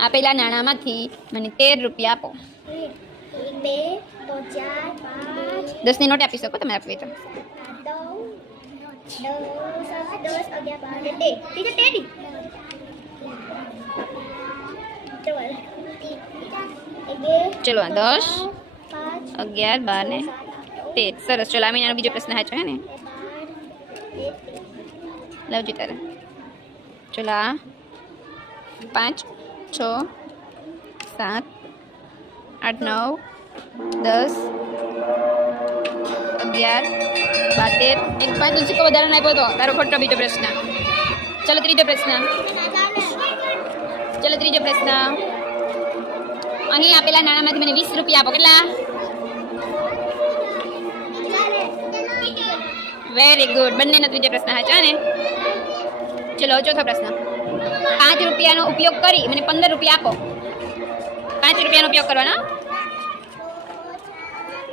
આપેલા નાણામાંથી મને તેર રૂપિયા આપો એક બે ત્રણ ચાર પાંચ દસની નોટ આપી શકો તમે આપવી તો નવ દસ દસ અગિયાર બાર ને તેર ટીચર તેર ની ચલો એક બે ચલો આ દસ પાંચ અગિયાર બાર ને તેર સરસ ચલો આમીનાનો બીજો પ્રશ્ન હાચો હે ને બાર એક લાવજો તારે ચલો આ પાંચ છ? સાત, આઠ, નવ, દસ, અગિયાર, બાતેર. એક પાંચ સિક્કો વધારે આપ્યો તો તારો ખોટો બીજો પ્રશ્ન. ચલો ત્રીજો પ્રશ્ન. ચલો ત્રીજો પ્રશ્ન. અહીં આપેલા નાણામાંથી મને વીસ રૂપિયા આપો. કેટલા? વેરી ગુડ બંનેનો ત્રીજો પ્રશ્ન હાચો ને? ચલો, ચોથો પ્રશ્ન. પાંચ રૂપિયાનો ઉપયોગ કરી મને પંદર રૂપિયા આપો. પાંચ રૂપિયાનો ઉપયોગ કરવાનો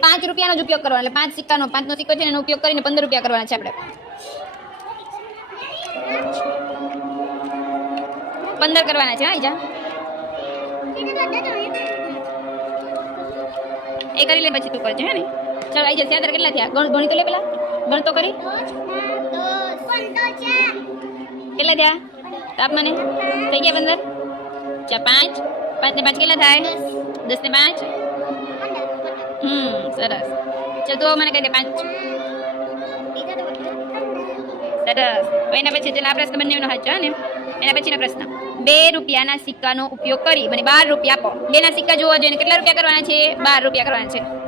પાંચ રૂપિયાનો જ ઉપયોગ કરવાનો એટલે પાંચ સિક્કાનો પાંચનો સિક્કો છે એનો ઉપયોગ કરીને પંદર રૂપિયા કરવાના છે આપણે. પંદર કરવાના છે હા જા. એ કરી લે પછી તું કરજે હે ને. ચાલ આવી જશે અત્યારે કેટલા થયા? ગણ ગણી તો લે પેલા. ગણ તો કરી કેટલા થયા? તાપ મને થઈ ગયા પંદર? ચા પાંચ? પાંચ ને પાંચ કેટલા થાય? દસ. ને પાંચ? હમ સરસ. ચાલ તો મને કહી દે પાંચ. સરસ. એના પછી ચાલ આ પ્રશ્ન બંનેનો સાચો હે ને? એના પછીનો પ્રશ્ન. બે રૂપિયાના સિક્કાનો ઉપયોગ કરી મને બાર રૂપિયા આપો. બેના સિક્કા જોવા જોઈએ ને કેટલા રૂપિયા કરવાના છે? બાર રૂપિયા કરવાના છે.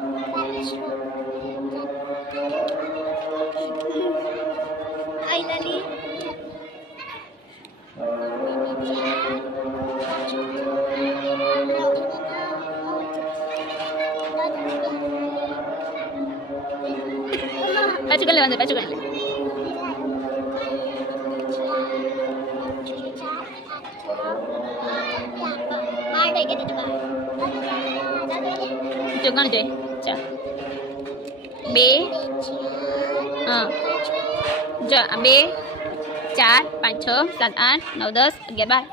પાછું કરી લેવાનું પાછું કરી લે બાર થઈ ગયા તો બાર જો ગણ જોઈ ચાલ બે હા જો આ બે ચાર પાંચ છ સાત આઠ નવ દસ અગિયાર બાર